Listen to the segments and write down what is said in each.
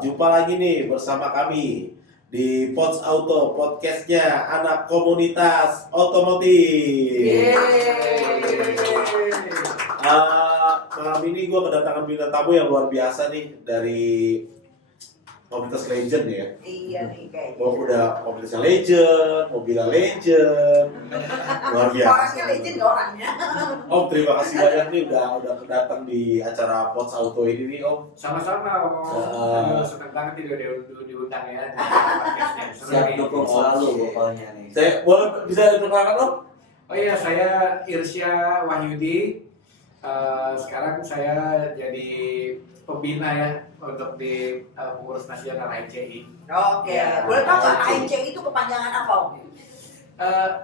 Jumpa lagi nih bersama kami di Pods Auto, podcastnya anak komunitas otomotif. Malam ini gue kedatangan bintang tamu yang luar biasa nih dari komunitas Legend ya. Iya nih kayaknya. Udah komunitasnya Legend, mobilnya Legend, luar biasa. Orangnya Legend orangnya. Om, terima kasih banyak nih udah datang di acara Pods Auto ini nih Om. Sama-sama Om. Senang banget diundang ya di podcastnya. Siap dukung selalu pokoknya nih. Saya boleh bisa diperkenalkan Om? Oh iya, saya Irsya Wahyudi. Sekarang saya jadi pembina ya untuk di pengurus nasional HCI. Oke. Ya, Boleh tahu nggak HCI. HNC itu kepanjangan apa Om?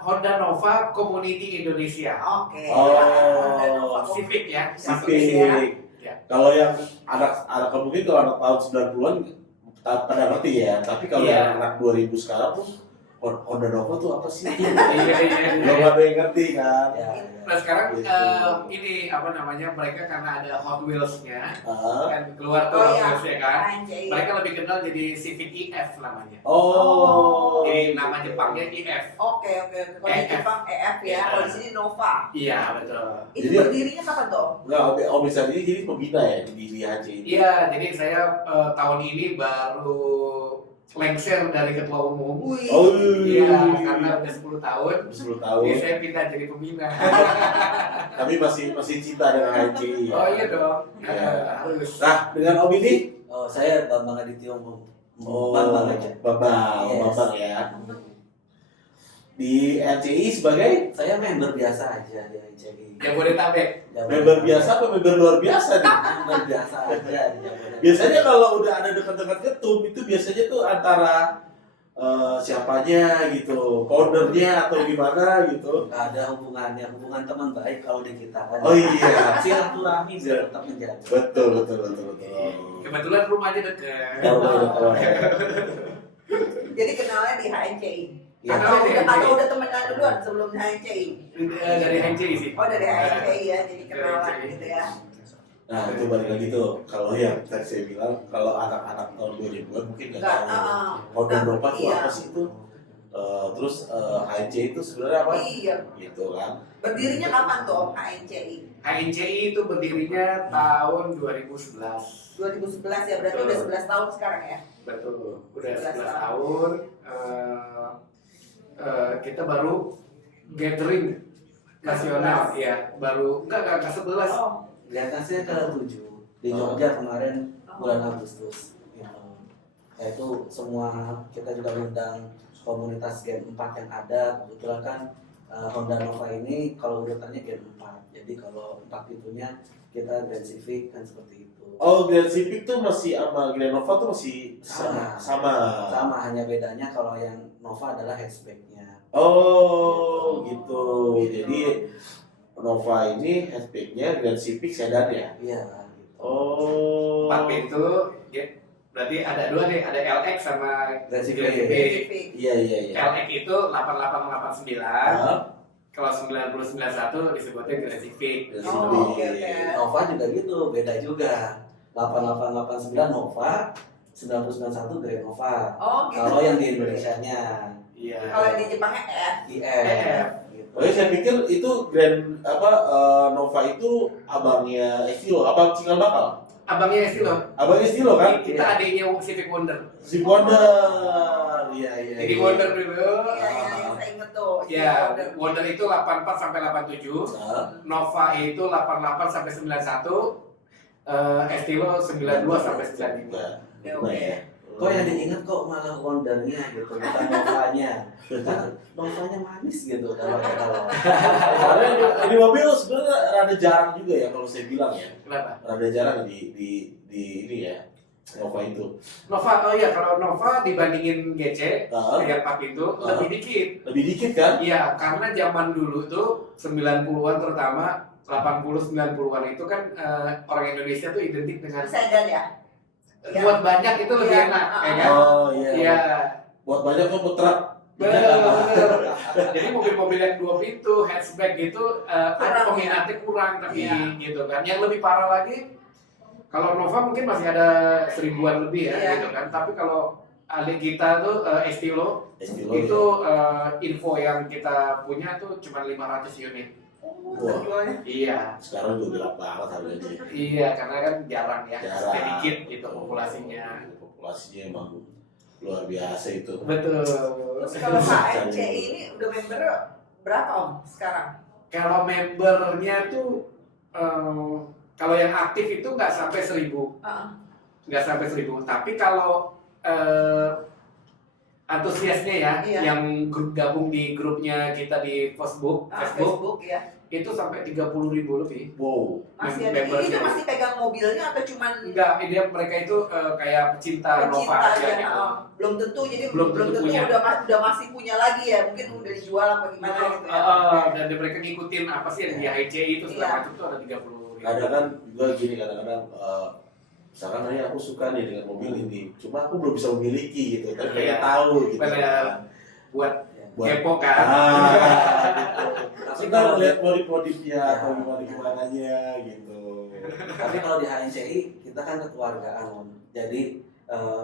Honda Nova Community Indonesia. Oke. Oh, Civic ya. Civic. Ya. Kalau yang anak mungkin kalau anak tahun 90-an pada ngerti ya, tapi kalau Iya. yang anak 2000 sekarang tuh Honda Nova tuh apa sih? Iya. Belum ada yang ngerti kan? Ya, Nah sekarang Gitu. ini apa namanya, mereka karena ada Hot Wheels-nya Ah. kan keluar tuh Oh Hot iya. Wheels-nya kan. HNC. Mereka lebih kenal jadi Civic EF namanya. Oh. Jadi nama Jepangnya EF. Oke. Kalau di EF. Jepang EF ya, kalau di sini Nova. Iya betul. Itu Jadi- berdirinya kapan tuh? Enggak, Om bisa ini jadi pembina ya di HC ini. Iya, jadi saya tahun ini baru lengser dari ketua umum. Wih. Oh Iya, karena udah 10 tahun. 10 tahun. Jadi saya pindah jadi pembina. Tapi masih cinta dengan HC. Oh iya dong. Iya. Harus. Nah, dengan Om ini saya Bambang Adityo Oh, Bambang aja. Bambang, Yes. Bambang ya. Di RCI sebagai Saya member biasa aja di HCI. Jabodetabek. member biasa apa member luar biasa nih? Member biasa aja di Jabodetabek. Biasanya kalau udah ada dekat-dekat ketum itu biasanya tuh antara siapanya gitu, foundernya atau gimana gitu. Nggak ada hubungannya, hubungan teman baik kalau di kita kan. Oh iya, Silaturahmi tetap menjaga. betul. Kebetulan rumahnya dekat. Jadi kenalnya di HNCI. Ya, Atau udah temenan duluan sebelum HNCI. Dari HCI sih. Oh dari HNCI ya, jadi kenalan HNCI. gitu ya. Nah itu balik lagi tuh, kalau yang tadi saya bilang kalau anak-anak tahun 2000-an mungkin nggak Enggak, tahu Honda Nova tuh iya. apa sih itu. Terus HC itu sebenarnya apa? Iya. Gitu kan. Berdirinya kapan tuh Om HNCI? HNCI itu berdirinya tahun 2011. 2011 ya, berarti udah 11 tahun sekarang ya? Betul, udah 11 11 tahun. Kita baru gathering nasional, ya, baru enggak 11. Oh, Di atasnya ke-7 di Jogja kemarin bulan Agustus. Gitu. Yaitu semua kita juga undang komunitas Gen 4 yang ada. Kebetulan kan Honda Nova ini kalau urutannya Gen 4. Jadi kalau 4 itunya kita Grand Civic kan seperti itu. Oh, Grand Civic tuh masih sama Grand Nova tuh masih Sama. sama. Hanya bedanya kalau yang Nova adalah hatchbacknya. Oh, gitu. Jadi Nova ini hatchbacknya, Grand Civic sedan ya? Iya. Gitu. Oh. 4 pintu, ya, berarti ada dua nih, ada LX sama Grand Civic. Grand Civic. Civic. Iya. LX itu 8889, Ah, kalau 9091 disebutnya Grand Civic. Grand Oh, Civic. oke, oke. Nova juga gitu, beda juga. 8889 Nova, 9091 Grand Nova. Oh gitu. Kalau yang di Indonesianya Iya. Kalau yang di Jepangnya F. IF gitu. Oh, saya pikir itu Nova itu abangnya Estilo, abang Cikal Bakal. Abangnya Estilo. Abangnya Estilo kan? Kita adiknya Civic Wonder. Si Wonder. Iya. Jadi Wonder dulu. Iya, saya inget tuh. Ya, Wonder itu 84 sampai 87, Nah, Nova itu 88 sampai 91, Estilo 92 sampai 95. Oke. Kok yang diingat kok malah Wondernya gitu, bukan Novanya. Kan Novanya manis gitu kalau Karena ini mobil sebenarnya rada jarang juga ya kalau saya bilang ya. Kenapa? Rada jarang di ini ya. Nova itu. Nova, oh iya, kalau Nova dibandingin GC Ah. yang 4 itu lebih dikit. Lebih dikit kan? Iya, karena zaman dulu tuh 90-an terutama 80-90-an itu kan orang Indonesia tuh identik dengan Sedan ya? Iya. buat banyak itu lebih Iya, enak, ya kan? Oh iya. Iya. Buat banyak tuh truk. Bener. Jadi mobil-mobil yang 2 pintu, hatchback gitu, ada peminatnya kurang tapi Iya. gitu kan. Yang lebih parah lagi Kalau Nova mungkin masih ada 1000-an lebih ya, Iya. gitu kan. Tapi kalau adik kita tuh Estilo Estilo itu info yang kita punya tuh cuma 500 unit. Wah. Jualnya. Iya, sekarang juga gelap banget harganya. iya karena kan jarang ya, Jarang. sedikit gitu populasinya. Populasinya emang luar biasa itu. Betul. Terus kalau HMC ini udah member berapa Om sekarang? Kalau membernya tuh kalau yang aktif itu nggak sampai 1000, Heeh. nggak sampai 1000. Tapi kalau antusiasnya ya, Iya. yang gabung di grupnya kita di Facebook, Facebook ya. itu sampai 30.000 lebih. Wow. Masih ada. Membernya. Itu masih pegang mobilnya atau cuman Enggak, mereka itu kayak pecinta Nova pecinta aja ya? gitu. Belum tentu, jadi Belum belum tentu tentu punya. udah masih punya lagi ya. Mungkin udah dijual apa gimana Betul. gitu ya. Dan mereka ngikutin apa sih yang di HCI itu segala Iya. macam tuh ada 30.000. Kadang kan juga gini, kadang-kadang misalkan aku suka nih dengan mobil ini, cuma aku belum bisa memiliki gitu, tapi pengen Iya. tahu gitu. Bener. Buat Buat kepo kan. Tapi kita kalau lihat modif-modifnya Ya. atau gimana-gimananya gitu. Tapi kalau di HNCI kita kan kekeluargaan Om. Jadi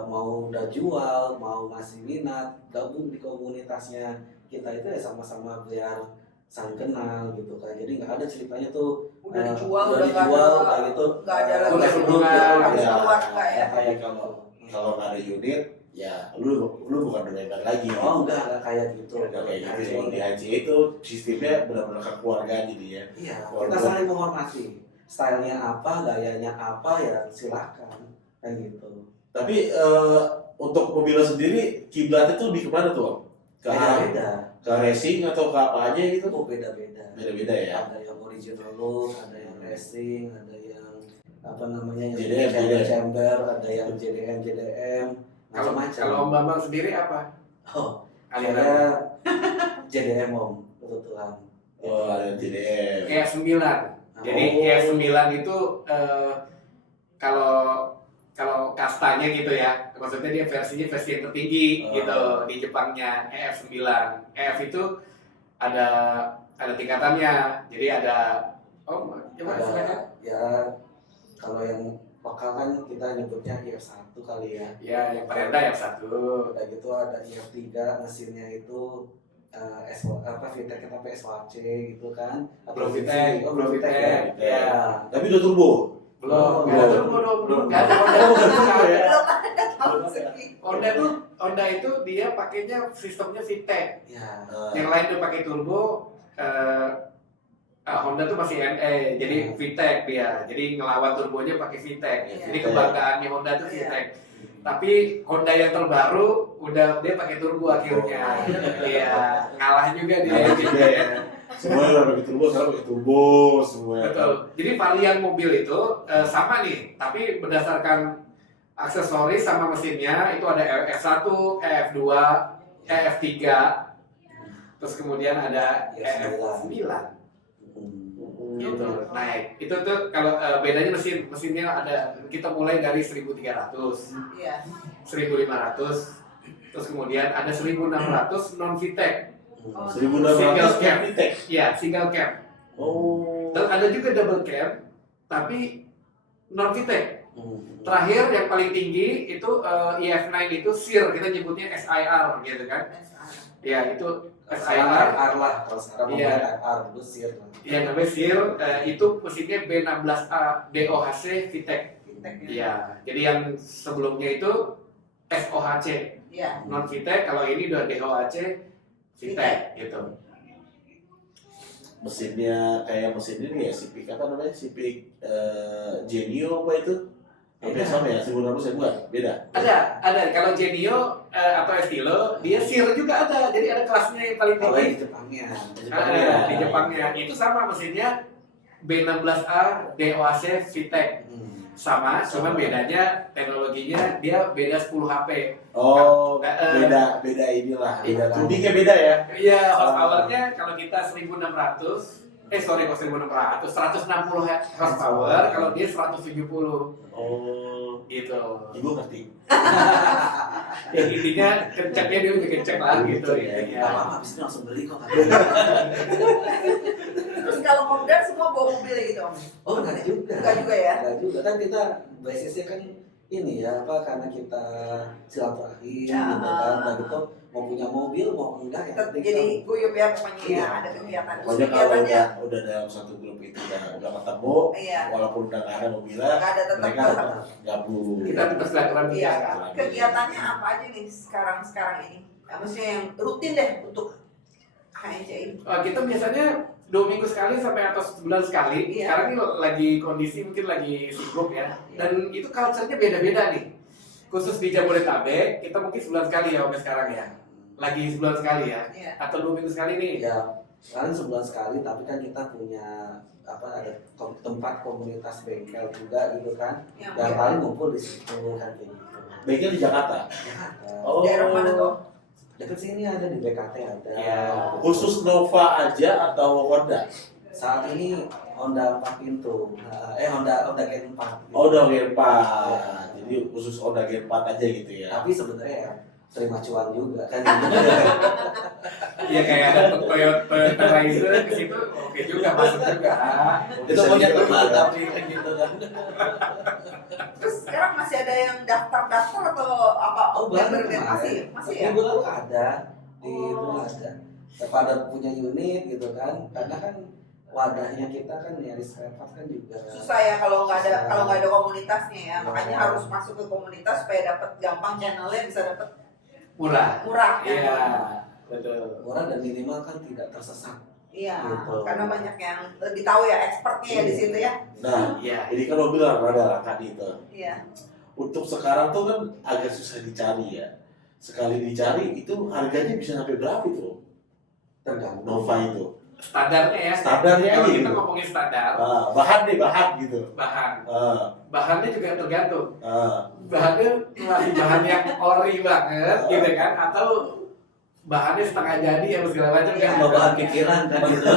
mau udah jual, mau masih minat, gabung di komunitasnya kita itu ya sama-sama biar saling kenal gitu kan. Jadi nggak ada ceritanya tuh Udah dijual, udah nggak dijual ada- kayak gitu. nggak ada lagi Udah sebelum hubungan, harus ya. keluar nggak ya? Kayak kalau nggak ada unit, ya lu bukan member lagi. Oh enggak kayak gitu. Nggak kayak gitu. Kalau di HC itu sistemnya benar-benar kekeluargaan jadi ya. Iya, kita saling menghormati. Stylenya apa, gayanya apa ya silakan kan gitu. Tapi untuk mobilnya sendiri kiblatnya tuh lebih kemana tuh Om? Ke arah Beda-beda. ke racing atau ke apa aja gitu? Oh beda-beda. Beda-beda ya. Ada yang original look, ada yang racing, ada yang apa namanya yang JDM. chamber, ada yang JDM, Kalau macam-macam. Om Bambang sendiri apa? Oh, Aliran saya JDM Om, kebetulan. Oh, ada TDM. EF9. Jadi Oh. EF9 itu kalau kastanya gitu ya, maksudnya dia versi yang tertinggi Oh. gitu di Jepangnya EF9. EF itu ada tingkatannya. Jadi ada coba silakan. Ada ya kalau yang lokal kan kita nyebutnya IF1 kali ya. Ya, yang paling rendah EF1. Udah gitu ada IF3 mesinnya itu VTEC tapi SWC gitu kan. Belum VTEC, Oh, belum belum VTEC VTEC. ya. Ya. Tapi udah turbo. Belum, Belum. nggak ada turbo dong, belum. Nggak ada Honda. Oh, nggak turbo ya? Belum ada tahun segini. Honda itu dia pakainya sistemnya VTEC. Ya. Yang lain tuh pakai turbo. Honda tuh masih NE, jadi VTEC dia. Jadi ngelawan turbonya pakai VTEC. Iya. Jadi kebanggaannya Honda tuh Iya. VTEC. Tapi Honda yang terbaru udah dia pakai turbo akhirnya. Iya, ngalah juga dia. Nah, juga ya. Semua udah pakai turbo, sekarang pakai turbo semua. Betul. Jadi varian mobil itu sama nih, tapi berdasarkan aksesoris sama mesinnya itu ada EF1, EF2, EF3, terus kemudian ada EF9 gitu. Naik. Itu tuh kalau bedanya mesinnya ada, kita mulai dari 1300, Iya. 1500, terus kemudian ada 1600 non VTEC. 1600 cam. VTEC. Iya, single cam. Oh. Terus ada juga double cam, tapi non VTEC. Terakhir yang paling tinggi itu EF9 itu SIR, kita nyebutnya SIR gitu kan. Ya itu SIR. R lah kalau sekarang Iya. ngomongnya R dulu sir. Yang namanya SIR itu mesinnya B16A DOHC VTEC. Fintech ya. Iya, jadi yang sebelumnya itu SOHC Iya. non VTEC, kalau ini udah DOHC VTEC gitu. Mesinnya kayak mesin ini ya, Civic apa namanya? Civic Genio apa itu? Hampir sama ya, 1600 ya bukan? Beda. Ada kalau Genio atau Estilo dia SIR juga ada, jadi ada kelasnya yang paling Kalau tinggi. di Jepangnya. Di Jepangnya itu sama mesinnya B16A DOHC VTEC sama, cuman bedanya teknologinya dia beda 10 HP. Oh, Eh, beda inilah. Iya. Beda turbinnya beda ya. Iya, horsepowernya kalau kita 1600, kok 1600, 160 horsepower, kalau dia 170 Oh, gitu. ibu ngerti. Ya, intinya kencangnya dia lebih kencang lah gitu. Iya, intinya. Gak apa-apa, abis itu langsung beli kok. Terus kalau kopdar semua bawa mobil gitu Om? Oh enggak juga. Enggak juga ya? Enggak juga kan kita basisnya kan ini ya apa karena kita silaturahim Ya, gitu kan, nah gitu mau punya mobil mau enggak ya Tetap penting jadi kita- guyup ya pokoknya ya, Iya. ada kegiatan. Terus Pokoknya kalau kegiatannya udah dalam satu grup itu udah ketemu, iya, walaupun udah nggak ada mobilnya, nggak ada tetap mereka tetap. gabung. Kita tetap silaturahmi. Iya. ya. Kegiatannya apa aja nih sekarang ini? Ya, maksudnya yang rutin deh untuk HNCI. Kita biasanya 2 minggu sekali sampai atau sebulan sekali. Iya. Sekarang ini lagi kondisi mungkin lagi sibuk ya. Dan itu culture-nya beda-beda nih. Khusus di Jabodetabek, kita mungkin sebulan sekali ya Om sekarang ya. Lagi sebulan sekali ya. Iya. Atau 2 minggu sekali nih. ya sekarang sebulan sekali tapi kan kita punya apa ada tempat komunitas bengkel juga gitu kan Yang dan ya. paling ngumpul di situ kan kayak gitu. Bengkel di Jakarta. Oh, Daerah mana tuh? dekat sini ada di BKT ada. Iya. Khusus Nova aja atau Honda? Saat ini Honda 4 pintu, Honda Gen 4. Oh, udah Gen 4. Jadi khusus Honda Gen 4 aja gitu ya. Tapi sebenarnya ya terima cuan juga kan. Iya kayak ada Toyota Riser ke situ oke juga masuk juga. Itu punya teman tapi kan gitu kan. Terus sekarang masih ada yang daftar atau apa? Oh baru Member masih ya? Minggu lalu ada di Oh. rumah ada. Pada punya unit gitu kan, karena kan wadahnya kita kan nyaris repot kan juga. Susah ya kalau nggak ada Susah. komunitasnya ya. Makanya Ya. harus masuk ke komunitas supaya dapat gampang channelnya bisa dapat Murah. murah kan? Iya. Betul. Murah dan minimal kan tidak tersesat. Iya, Gitu. karena banyak yang lebih tahu ya expertnya ya di situ ya. Nah, Iya. ini kan lo bilang rada langka itu. Iya. Untuk sekarang tuh kan agak susah dicari ya. Sekali dicari itu harganya bisa sampai berapa itu? Tergantung. Nova itu. Standarnya ya. Standarnya Kalau aja kita gitu. ngomongin standar, Bahan deh, bahan gitu. bahan. Ah, Bahannya juga tergantung. ah. Bahannya masih bahan yang ori banget gitu kan, atau bahannya setengah jadi yang segala macam Iya. kan. Cuma bahan pikiran kan gitu.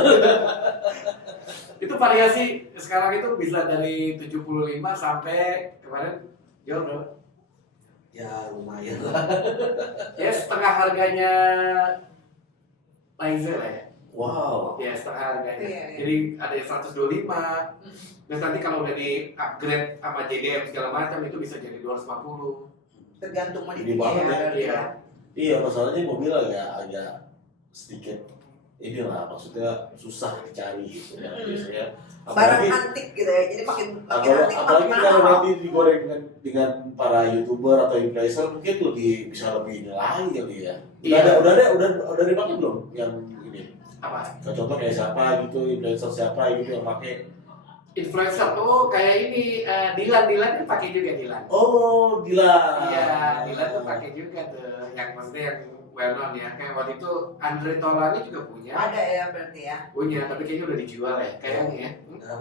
Itu variasi sekarang itu bisa dari 75 sampai kemarin jual berapa? Ya lumayan lah. Ya setengah harganya Laizer lah ya. Wow. Ya setengah harganya. Iya, iya. Jadi ada yang 125. Terus nanti kalau udah di upgrade sama JDM segala macam itu bisa jadi 250. Tergantung Ini modifiknya banget ya. ya. berarti Iya. ya. Iya, masalahnya mobil agak sedikit inilah maksudnya susah dicari gitu ya biasanya. Barang Apalagi antik gitu ya. Jadi makin apalagi, antik apalagi makin kalau mahal. nanti digoreng dengan para YouTuber atau influencer mungkin bisa lebih ini lagi kali ya. Iya. Udah dipakai belum yang ini? Apa? Contoh kayak siapa gitu, influencer siapa gitu yang pakai. Influencer tuh kayak ini Dilan kan pakai juga Dilan. Oh, gila. Iya, Dilan tuh pakai juga tuh. Yang maksudnya yang well known ya. Kayak waktu itu Andre Taulany juga punya. Ada ya berarti ya. Punya, tapi kayaknya udah dijual ya. Kayaknya ya. Udah.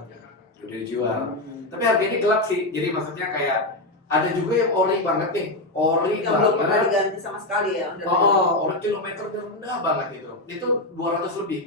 Udah dijual. Tapi harganya gelap sih. Jadi maksudnya kayak ada juga yang ori banget nih. Ori Yang belum pernah banget. diganti sama sekali ya. Oh, ori kilometer rendah banget itu. Itu 200 lebih.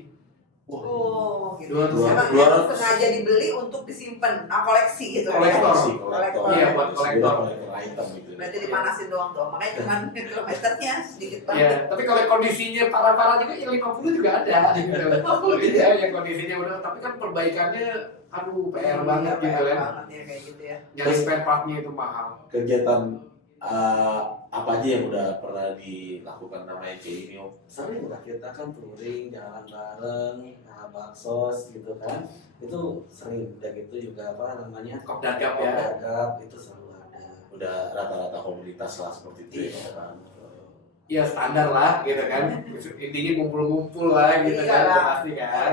Oh, gitu. 200. Emang 200. sengaja dibeli untuk disimpan, koleksi gitu. Kolektor. ya. Kolektor. Iya, buat kolektor. Kolektor item gitu. Berarti dipanasin doang tuh. Makanya cuman kilometernya sedikit Ya, banget. tapi kalau kondisinya parah-parah juga yang 50 juga ada gitu. 50 iya yang kondisinya udah, tapi kan perbaikannya aduh PR banget Iya, gitu PR kan. banget ya kayak gitu ya. Jadi spare partnya itu mahal. Kegiatan apa aja yang udah pernah dilakukan nama EC ini Om? Sering lah kita kan touring, jalan bareng, baksos gitu kan. Itu sering udah gitu juga apa namanya? Kop dagap ya. Gagap itu selalu ada. Udah rata-rata komunitas lah seperti itu ya kan. Ya standar lah gitu kan. Intinya ngumpul-ngumpul lah gitu Iya kan, lah. udah pasti kan.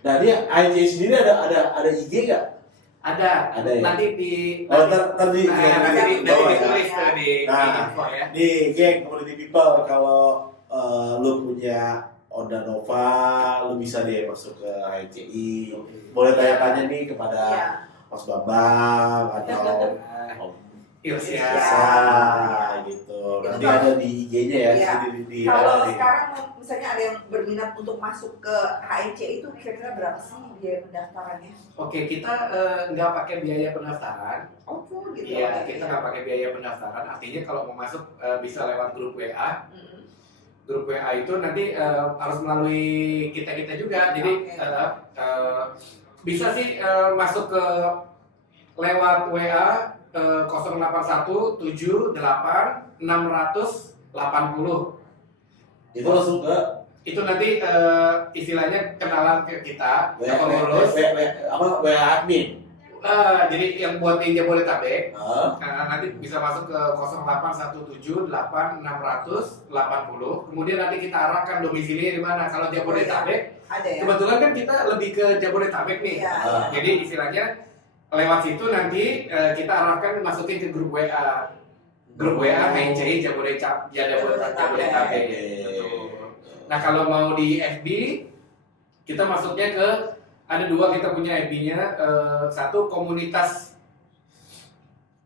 Nah dia IJ sendiri ada IG nggak? Ada. Ada ya? Nanti di Oh ntar di nah, nanti nanti di dari bawah ya. ditulis tuh di Nah. info ya. Nih geng community people kalau lu punya Honda Nova lu bisa deh masuk ke HCI. Boleh tanya-tanya nih kepada Iya. Mas Bambang atau Om Ilsia. Isa gitu. Nanti kalau- ada di IG-nya ya. Iya. Di Kalau di- sekarang misalnya ada yang berminat untuk masuk ke HEC itu kira-kira berapa sih biaya pendaftarannya? Oke, kita nggak pakai biaya pendaftaran. Oh, gitu. Iya, kita nggak pakai biaya pendaftaran. Artinya kalau mau masuk bisa lewat grup WA. Mm-mm. Grup WA itu nanti harus melalui kita juga. Jadi Oke. Bisa sih masuk ke lewat WA 08178 680. Itu langsung ke Itu nanti istilahnya kenalan ke kita, WA, ke pengurus. WA admin. Jadi yang buat di Jabodetabek, Ah, nanti bisa masuk ke 08178 680. Kemudian nanti kita arahkan domisilinya di mana. Kalau Jabodetabek, Ada ya? kebetulan kan kita lebih ke Jabodetabek nih. Iya. Ah. Jadi istilahnya lewat situ nanti kita arahkan masukin ke grup WA. Grup WA HNCI Jabodetabek. Betul. Nah kalau mau di FB, kita masuknya ke ada dua, kita punya FB-nya. Satu komunitas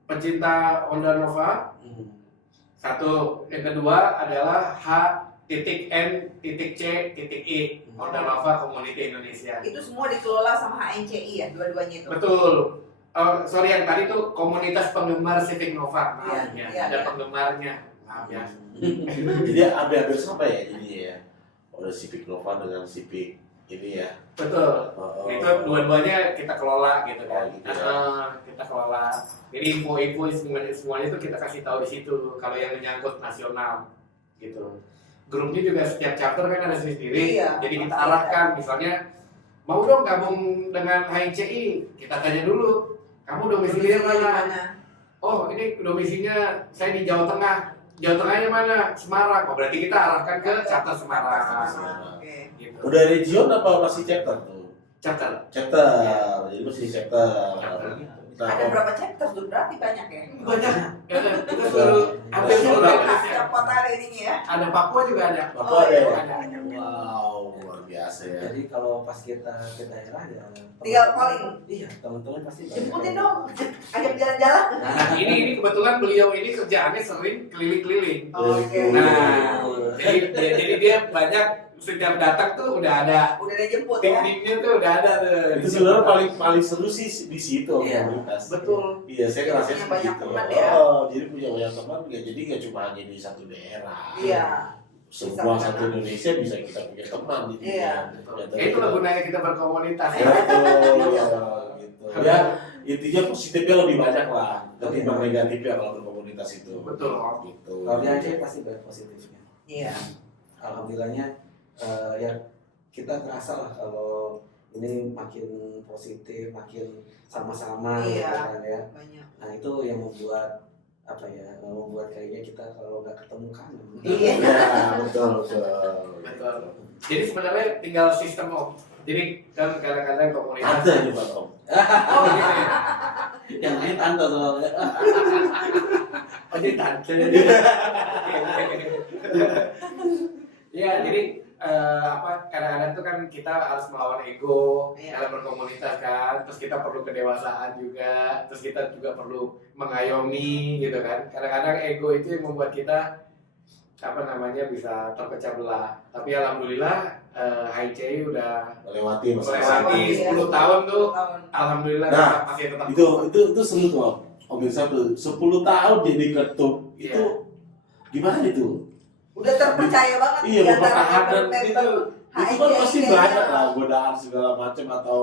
pecinta Honda Nova. Satu, yang kedua adalah H.N.C.I Honda Nova Community Indonesia. Itu semua dikelola sama HNCI ya, dua-duanya itu. Betul. Sorry, yang tadi tuh komunitas penggemar Civic Nova. Maaf Iya, ya, iya, ada iya. penggemarnya. Maaf ya. Jadi hampir-hampir sama ya jadinya ya. Ada Civic Nova dengan Civic ini ya. Betul. Oh, Itu dua-duanya kita kelola gitu kan. Oh, gitu ya. Kita kelola. Jadi info-info semuanya itu kita kasih tahu di situ. Kalau yang menyangkut nasional gitu. Grupnya juga setiap chapter kan ada sendiri. Iya, Jadi kita pasti arahkan, misalnya mau dong gabung dengan HNCI. Kita tanya dulu, kamu domisilinya mana? Oh, ini domisilinya saya di Jawa Tengah. Jawa Tengahnya mana? Semarang. Oh, berarti kita arahkan ke chapter Semarang. Oke. Gitu. Udah region apa masih chapter tuh? Chapter. Chapter. Iya. Jadi masih chapter. Chapter. Nah, Ada berapa chapter tuh? Berarti banyak ya? Banyak. Kita seluruh hampir seluruh Indonesia. Setiap kota ada ininya ya? Ada Papua juga ada. Papua Oh, ada iya. ya? Wow, luar biasa ya. Jadi kalau pas kita ke daerah ya Tinggal calling. Iya, teman-teman pasti banyak Jemputin yang- dong. Ajak jalan-jalan. Ini kebetulan beliau ini kerjaannya sering keliling-keliling. Oke. Nah, jadi dia banyak setiap datang tuh udah ada Udah ada jemput ya? tekniknya tuh udah ada tuh. Itu sebenarnya paling seru sih di situ Iya, komunitas. Betul. Iya, saya ngerasain Punya banyak seperti itu. teman ya. Oh, jadi punya banyak teman ya, jadi nggak cuma hanya di satu daerah. Iya. Semua Bisa satu kemana. Indonesia bisa kita punya teman gitu. Iya. Ya, Itulah gunanya kita berkomunitas Ya, ya. betul, ya, gitu. Ya, intinya positifnya lebih banyak lah ketimbang negatifnya kalau berkomunitas itu. Betul. Gitu. Kalau di Aceh pasti banyak positifnya. Iya. Alhamdulillahnya ya kita terasa lah kalau ini makin positif, makin sama-sama gitu Iya. kan ya. Banyak. Nah itu yang membuat apa ya, membuat kayaknya kita kalau nggak ketemu kan. Iya. Ya, betul, betul. Betul. Jadi sebenarnya tinggal sistem Om. Jadi kan kadang-kadang komunitas. Ada nih Pak Om. Oh gitu ya. Yang lain tante soalnya. Oh jadi tante. Ya jadi kadang-kadang tuh kan kita harus melawan ego Iya. dalam berkomunitas kan, terus kita perlu kedewasaan juga, terus kita juga perlu mengayomi gitu kan. Kadang-kadang ego itu yang membuat kita bisa terpecah belah. Tapi alhamdulillah HICI udah Melewati masa-masa. melewati Iya. 10 tahun tuh, Tahun. alhamdulillah Nah, kita masih tetap Itu seru tuh Om. Om Irsa tuh 10 tahun jadi ketum. Iya. Itu gimana itu? Udah terpercaya banget Iya, di antara pertahanan member-member itu kan HICI pasti ya. banyak lah godaan segala macam atau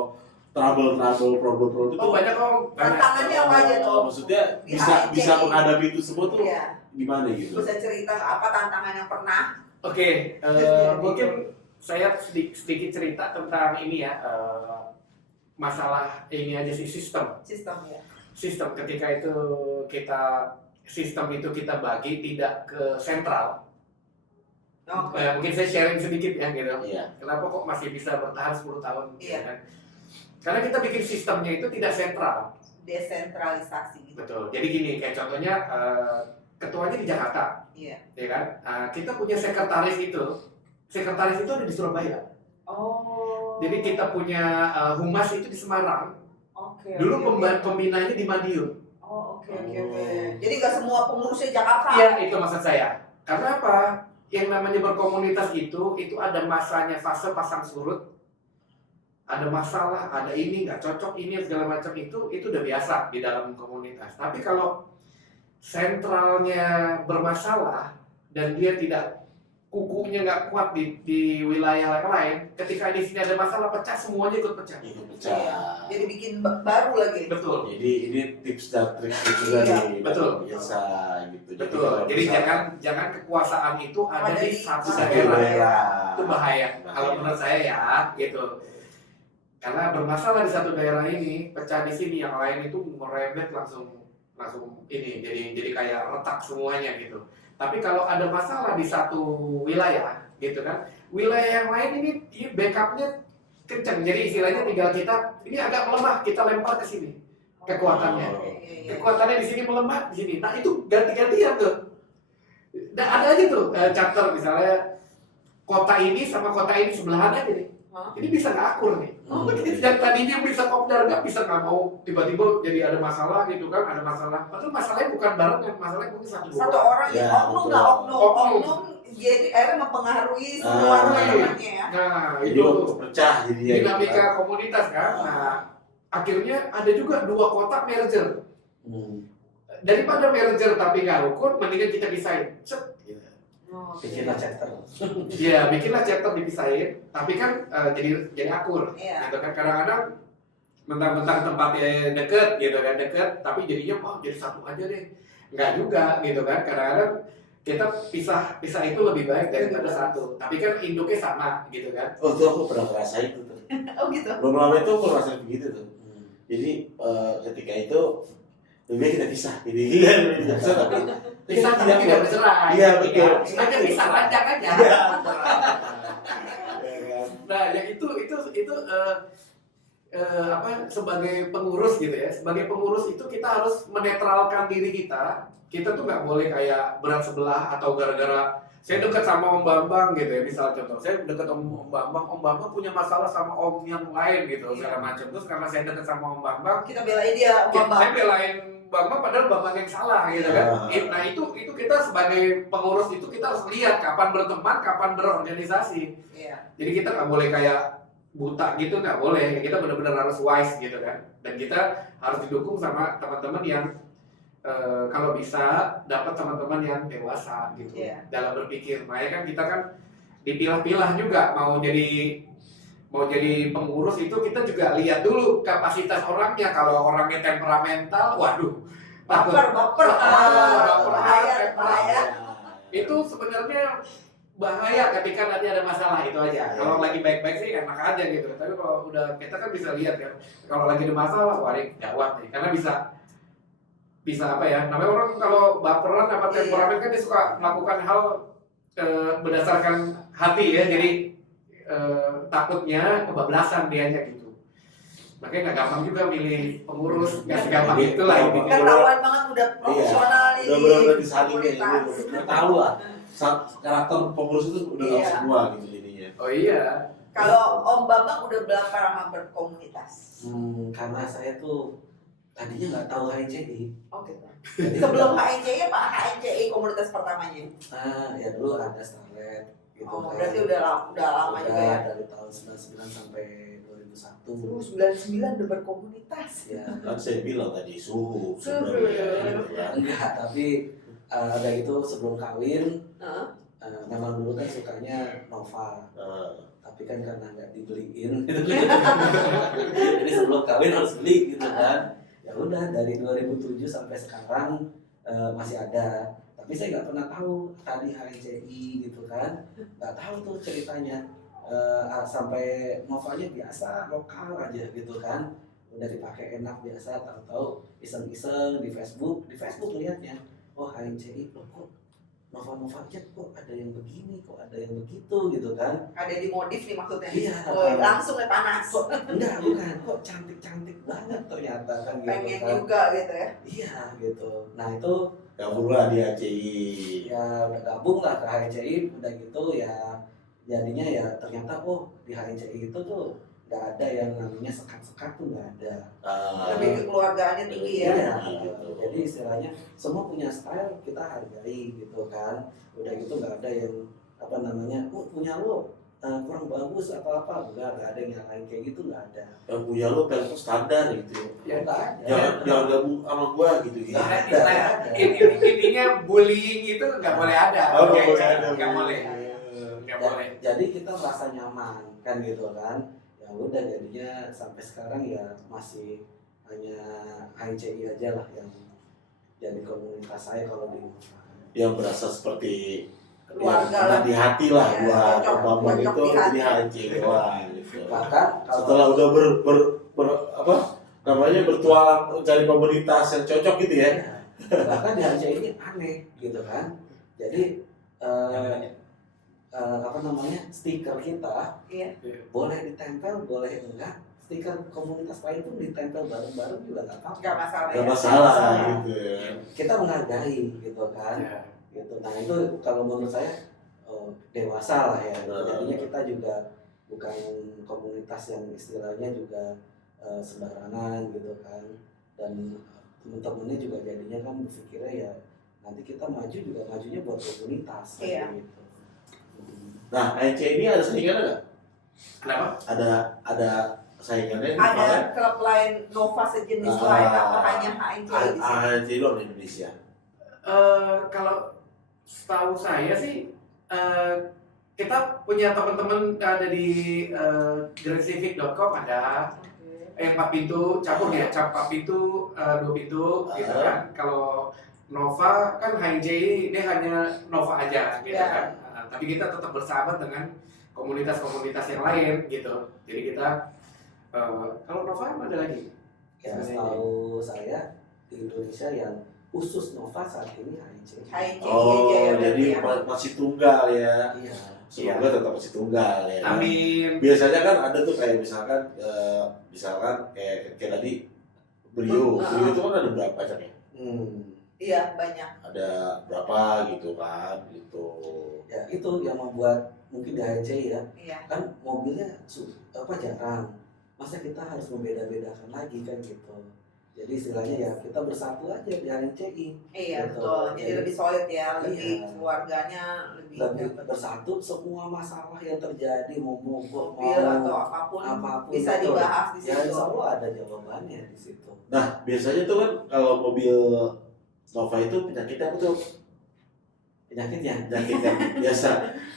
trouble problem itu. Oh banyak Om. Banyak. Tantangannya apa aja tuh? Maksudnya Di bisa HICI. bisa menghadapi itu semua tuh Iya. gimana gitu? Bisa cerita apa tantangan yang pernah? Oke, mungkin saya sedikit cerita tentang ini ya, masalah ini aja sih, sistem Sistemnya. ketika itu sistem itu kita bagi tidak ke sentral. Oke. Mungkin saya sharing sedikit ya gitu. Iya. Kenapa kok masih bisa bertahan 10 tahun? Iya. Kan? Karena kita bikin sistemnya itu tidak sentral. Desentralisasi gitu. Betul. Jadi gini, kayak contohnya ketuanya di Jakarta, Iya. ya kan? Kita punya sekretaris itu ada di Surabaya. Oh. Jadi kita punya humas itu di Semarang. Oke. Dulu oke. pembinanya di Madiun. Oh, oke. Jadi nggak semua pengurusnya Jakarta. Iya, itu maksud saya. Karena apa? Yang namanya berkomunitas itu ada masanya, fase pasang surut. Ada masalah, ada ini nggak cocok, ini segala macam itu udah biasa di dalam komunitas. Tapi kalau sentralnya bermasalah dan dia tidak kukunya nggak kuat di wilayah yang lain, ketika di sini ada masalah pecah, semuanya ikut pecah. Ikut pecah. Iya. Jadi bikin baru lagi. Betul. Jadi ini tips dan trik juga Iya, nih. betul. Biasa gitu. Betul. kalau Jadi misalkan jangan kekuasaan itu ada Ada di di satu satu daerah. daerah. Itu bahaya. Kalau menurut saya ya, gitu. Karena bermasalah di satu daerah ini, pecah di sini, yang lain itu merembet langsung ini jadi kayak retak semuanya gitu. Tapi kalau ada masalah di satu wilayah, gitu kan, wilayah yang lain ini backupnya kencang. Jadi istilahnya tinggal kita ini agak melemah, kita lempar ke sini kekuatannya. Iya. Kekuatannya di sini melemah di sini. Nah itu ganti-gantian tuh. Dan ada aja tuh chapter misalnya kota ini sama kota ini sebelahan aja nih. Hah? Ini bisa nggak akur nih. Yang tadinya bisa kopdar nggak bisa, nggak mau, tiba-tiba jadi ada masalah gitu kan, ada masalah. Padahal masalahnya bukan barengan, masalahnya mungkin satu Satu orang. orang Ya, oknum betul. lah oknum jadi akhirnya mempengaruhi semua teman-temannya ya. Nah jadi itu waktu pecah jadi ya. dinamika komunitas kan. Nah akhirnya ada juga dua kota merger. Daripada merger tapi nggak rukun, mendingan kita desain. Set, gitu. bikinlah chapter. Ya bikinlah chapter dipisahin, tapi kan jadi akur. Iya. Gitu kan kadang-kadang mentang-mentang tempatnya deket gitu kan, deket tapi jadinya jadi satu aja deh. Nggak juga gitu kan, kadang-kadang kita pisah itu lebih baik daripada satu, tapi kan induknya sama gitu kan. Oh itu aku pernah ngerasain itu tuh. Oh gitu. Belum lama itu aku ngerasain begitu tuh. Jadi ketika itu lebih baik kita pisah. Jadi kan kita pisah tapi Pisah tapi tidak bercerai. Iya betul. Hanya pisah panjang aja. Iya. Nah yang itu apa sebagai pengurus gitu ya, sebagai pengurus itu kita harus menetralkan diri kita. Kita tuh nggak boleh kayak berat sebelah atau gara-gara saya dekat sama Om Bambang gitu ya, misal contoh saya dekat Om Bambang punya masalah sama Om yang lain gitu segala macam, terus karena saya dekat sama Om Bambang Kita belain dia saya Bambang. belain Bambang padahal Bambang yang salah gitu kan. Nah itu kita sebagai pengurus itu kita harus lihat kapan berteman, kapan berorganisasi. Iya. Jadi kita nggak boleh kayak buta gitu, nggak boleh. Kita benar-benar harus wise gitu kan. Dan kita harus didukung sama teman-teman yang kalau bisa dapat teman-teman yang dewasa gitu dalam berpikir. Makanya kan kita kan dipilah-pilah juga mau jadi pengurus itu kita juga lihat dulu kapasitas orangnya. Kalau orangnya temperamental, waduh, Baper. Bahaya. itu sebenarnya bahaya ketika nanti ada masalah itu aja. Kalau lagi baik-baik sih enak aja gitu. Tapi kalau udah kita kan bisa lihat kan, kalau lagi ada masalah, wah ini gawat nih. Karena bisa apa ya? Namanya orang kalau baperan apa temperamen kan dia suka melakukan hal berdasarkan hati ya. Jadi takutnya kebablasan dianya gitu. Makanya nggak gampang juga milih pengurus, nggak segampang itulah ini. Ketahuan banget udah profesional ini. Udah benar-benar disalingnya ini, komunitas. udah tahu lah. Karakter pengurus itu udah tahu Iya. semua gitu jadinya. Oh iya. Kalau Om Bambang udah berapa lama berkomunitas? Karena saya tuh tadinya nggak tahu HNCI. Oh gitu. Jadi Sebelum HNCI apa HNCI komunitas pertamanya? ya dulu ada Starlet gitu. Oh, kan. berarti udah lama juga ya. Dari tahun 99 sampai 2001. 99 udah berkomunitas. Ya, Kan saya bilang tadi suhu Suhu, sebenarnya ya. gitu kan. enggak, tapi ada itu sebelum kawin Heeh. memang dulu kan sukanya Nova. Tapi kan karena nggak dibeliin gitu. Jadi sebelum kawin harus beli gitu kan. Ya udah dari 2007 sampai sekarang masih ada. Tapi saya nggak pernah tahu tadi HNCI gitu kan. Nggak tahu tuh ceritanya. Sampai Novanya biasa lokal aja gitu kan. Udah dipakai enak biasa, tahu-tahu iseng-iseng di Facebook lihatnya. Oh HNCI loh kok Nova aja kok ada yang begini, kok ada yang begitu gitu kan. Ada di modif nih maksudnya. Iya. Oh, langsung ya panas. Enggak, bukan. Kok cantik-cantik banget ternyata kan gitu Pengen kan. juga gitu ya. Iya gitu. Nah itu Gabunglah di ACI. ya udah gabung lah ke HNCI, udah gitu ya jadinya ya ternyata di HNCI itu tuh nggak ada yang namanya sekat-sekat tuh nggak ada. Lebih kekeluargaannya tinggi ya. Iya, jadi istilahnya semua punya style kita hargai gitu kan. Udah gitu nggak ada yang apa namanya, punya lo kurang bagus apa-apa, nggak ada yang nyalain kayak gitu, nggak ada. Yang punya lo telepon standar gitu. Ya, Nggak ada. Jangan gabung sama gua gitu. Nggak Ya. ada. Intinya bullying itu nggak boleh ada. Oh, Oke, nggak boleh ada. nggak boleh. nggak boleh. Jadi kita merasa nyaman kan gitu kan. Ya udah jadinya sampai sekarang ya masih hanya HICI aja lah yang jadi komunitas saya kalau di Innova. Yang berasa seperti Keluarga yang lah. di hati lah Iya, buat cocok, Bambang cocok itu di hati. di HNC doang gitu. Bahkan kalau Setelah udah apa namanya bertualang mencari komunitas yang cocok gitu ya. bahkan di HICI ini aneh gitu kan. Jadi apa namanya stiker kita Iya. boleh ditempel boleh enggak, stiker komunitas lain pun ditempel bareng-bareng juga nggak apa-apa, Nggak masalah Gak ya. masalah gitu ya. kita menghargai gitu kan. Ya. Gitu. Nah itu kalau menurut saya dewasa lah ya. Jadinya kita juga bukan komunitas yang istilahnya juga sembarangan gitu kan. Dan teman-temannya juga jadinya kan berpikirnya ya nanti kita maju juga majunya buat komunitas Iya. gitu. Nah, ANC ini ada saingannya nggak? Kenapa? Ada saingannya Ada klub lain Nova sejenis Ah. lain apa hanya HNC di sini? ANC doang di Indonesia. Kalau setahu saya sih kita punya teman-teman ada di grandcivic.com ada yang 4 pintu campur ya, 4 pintu 2 pintu gitu kan. Kalau Nova kan HNCI dia hanya Nova aja gitu Ya. kan. Tapi kita tetap bersahabat dengan komunitas-komunitas yang lain gitu. Jadi kita kalau Nova ada lagi. Ya setahu saya di Indonesia yang khusus Nova saat ini HICI. HNC Oh, aja jadi ya. masih tunggal ya. Iya. Semoga tetap masih tunggal ya. Amin. Biasanya kan ada tuh kayak misalkan kayak tadi Brio itu kan ada berapa aja ya? Iya banyak. Ada berapa gitu kan gitu. Ya itu yang membuat mungkin di HICI ya Iya. kan mobilnya jarang, masa kita harus membeda-bedakan lagi kan gitu. Jadi istilahnya ya kita bersatu aja di HICI. Iya Gitu. betul. Jadi lebih solid ya, lebih Iya. keluarganya lebih Lebih bersatu, semua masalah yang terjadi mau mogok mobil atau apapun, bisa betul. dibahas di Ya situ. insya Allah ada jawabannya di situ. Nah, biasanya tuh kan kalau mobil Nova itu penyakitnya apa tuh? Penyakitnya Penyakit yang biasa.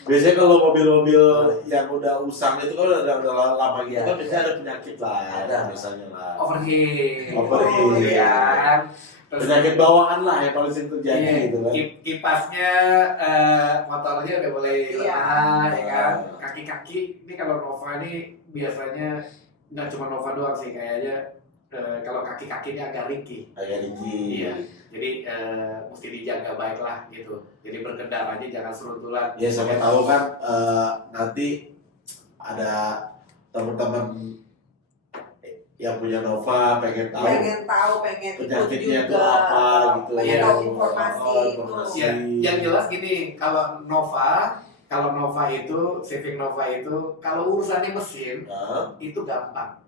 Biasanya kalau mobil-mobil yang udah usang itu kan udah lama gitu kan biasanya ada penyakit lah. Ada. Misalnya lah. Overheat. Overheat. Ya kan. Terus Penyakit bawaan lah yang paling sering terjadi iya, gitu kan. kipasnya motornya udah mulai Iya. lemah ya kan. Kaki-kaki ini kalau Nova ini biasanya nggak cuma Nova doang sih kayaknya. Kalau kaki-kakinya agak ringkih. Agak ringkih. Iya. Jadi mesti dijaga baik lah gitu. Jadi berkendaranya jangan seruntulan. Ya sampai tahu kan nanti ada teman-teman yang punya Nova pengen tahu pengen ikut penyakitnya itu juga, apa gitu. pengen Iya. tahu informasi Oh, itu. informasi. Ya, yang jelas gini, kalau Nova itu, Civic Nova itu, kalau urusannya mesin Nah, itu gampang.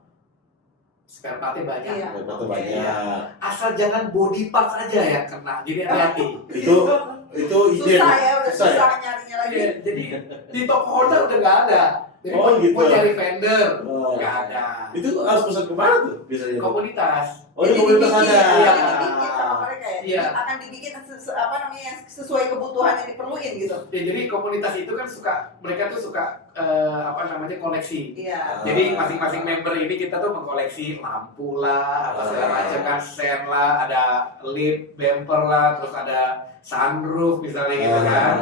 Spare partnya banyak. Iya. itu banyak. Asal jangan body parts aja yang kena. Jadi hati-hati. Itu ide. Susah ya, udah Susah ya? susah nyarinya lagi. Iya, jadi di toko Honda udah nggak ada. Jadi Oh, gitu. mau nyari vendor Oh. nggak ada. Itu harus pesan kemana tuh biasanya? Komunitas. Oh, di komunitas dibikin, ada. akan dibikin sama mereka ya. Iya. Akan dibikin yang sesuai kebutuhan yang diperluin gitu. Ya, jadi komunitas itu kan mereka tuh suka koleksi. Iya. Jadi masing-masing member ini kita tuh mengkoleksi lampu lah, apa segala macam kan, sen lah, ada lip, bumper lah, terus ada sunroof misalnya gitu kan.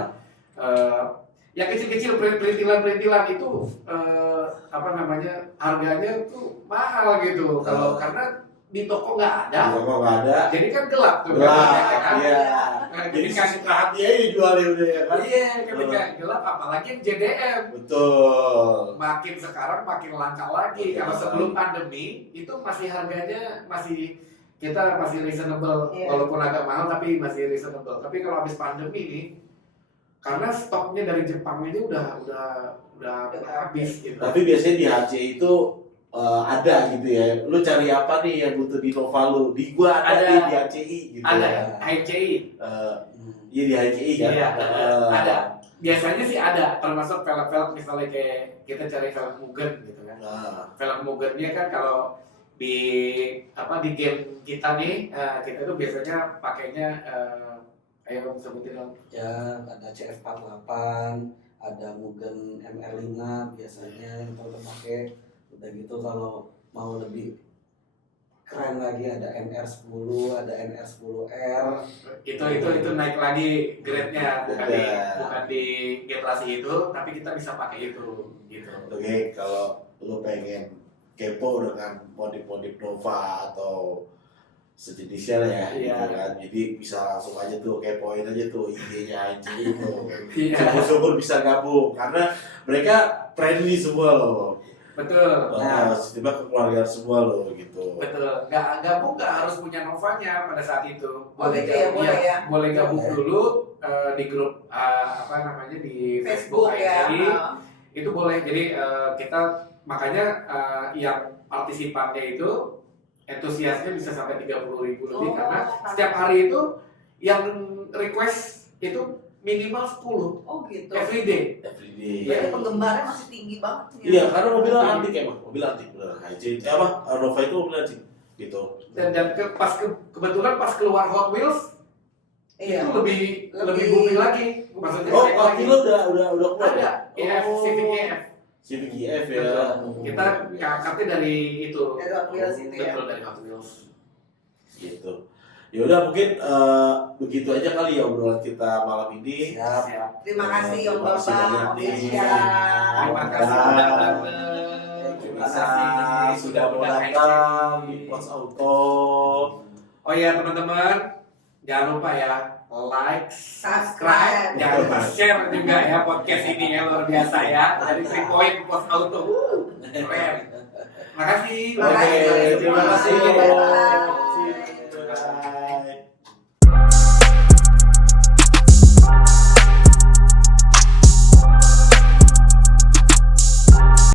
Yang kecil-kecil perintilan-perintilan itu harganya tuh mahal gitu. Kalau karena di toko nggak ada, Kalau nggak ada, jadi kan gelap tuh. gelap, kan? iya. Nah, Jadi kan suka hati aja dijual ya udah ya kan? iya, ketika gelap apalagi yang JDM. Betul. Makin sekarang makin langka lagi. Kalau sebelum pandemi itu masih harganya kita masih reasonable, Iya. walaupun agak mahal tapi masih reasonable. Tapi kalau habis pandemi nih, karena stoknya dari Jepang ini udah habis gitu. Tapi biasanya di HC itu ada gitu ya. Lu cari apa nih yang butuh di Nova lu? Di gua ada Ada. nih di HCI gitu. Ada ya. HCI, Iya di HCI kan. iya, Eh, ada. Biasanya sih ada, termasuk velg-velg misalnya kayak kita cari velg Mugen gitu kan. Nah, Velg Mugennya kan kalau di game kita nih, kita tuh biasanya pakainya ayo dong sebutin dong. ya ada CF48, ada Mugen MR5 biasanya yang terpakai. Udah gitu kalau mau lebih keren lagi ada MR10, ada MR10R. Itu naik lagi grade-nya, bukan di Iya. bukan di generasi itu, tapi kita bisa pakai itu gitu. Oke, kalau lu pengen kepo dengan modif-modif Nova atau sejenisnya lah ya, Iya. gitu kan. Jadi bisa langsung aja tuh kepoin aja tuh IG-nya HCI itu. Iya, Syukur-syukur bisa gabung karena mereka friendly semua loh. betul. Nah, tiba kekeluargaan semua loh gitu. Betul, gabung nggak harus punya Novanya pada saat itu. Oh, gitu ya, boleh ya. Boleh gabung Boleh. dulu di grup apa namanya di Facebook, Facebook ya. ICI. Itu boleh. Jadi kita makanya yang partisipannya itu antusiasnya bisa sampai 30.000 lebih Oh, karena kan. setiap hari itu yang request itu minimal 10 Oh gitu. everyday. Everyday. Jadi penggemarnya masih tinggi banget. Iya, karena mobilnya antik emang, mobil antik bener. HCI, Nova itu mobil antik gitu. Dan kebetulan pas keluar Hot Wheels Iya. itu lebih booming lagi. Maksudnya Oh, naik kalau lagi. kilo udah keluar Ada ya? EF, Civic EF. Civic EF ya. Betul. Kita angkatnya dari itu. Dari Hot Wheels itu ya. Betul, dari Hot Wheels. Gitu. Ya udah mungkin begitu aja kali ya obrolan kita malam ini. Siap. Siap. Terima kasih Om Terima kasih Bapak. banyak nih. Siap. Terima kasih Ah. banget. Terima kasih sudah mau datang di Pos Auto. Oh iya teman-teman, jangan lupa ya like, Subscribe. jangan lupa share juga ya podcast ini ya luar biasa ya. Dari 3 Point Post Auto. Keren. Makasih. Terima kasih. Oke, terima kasih. Bye-bye.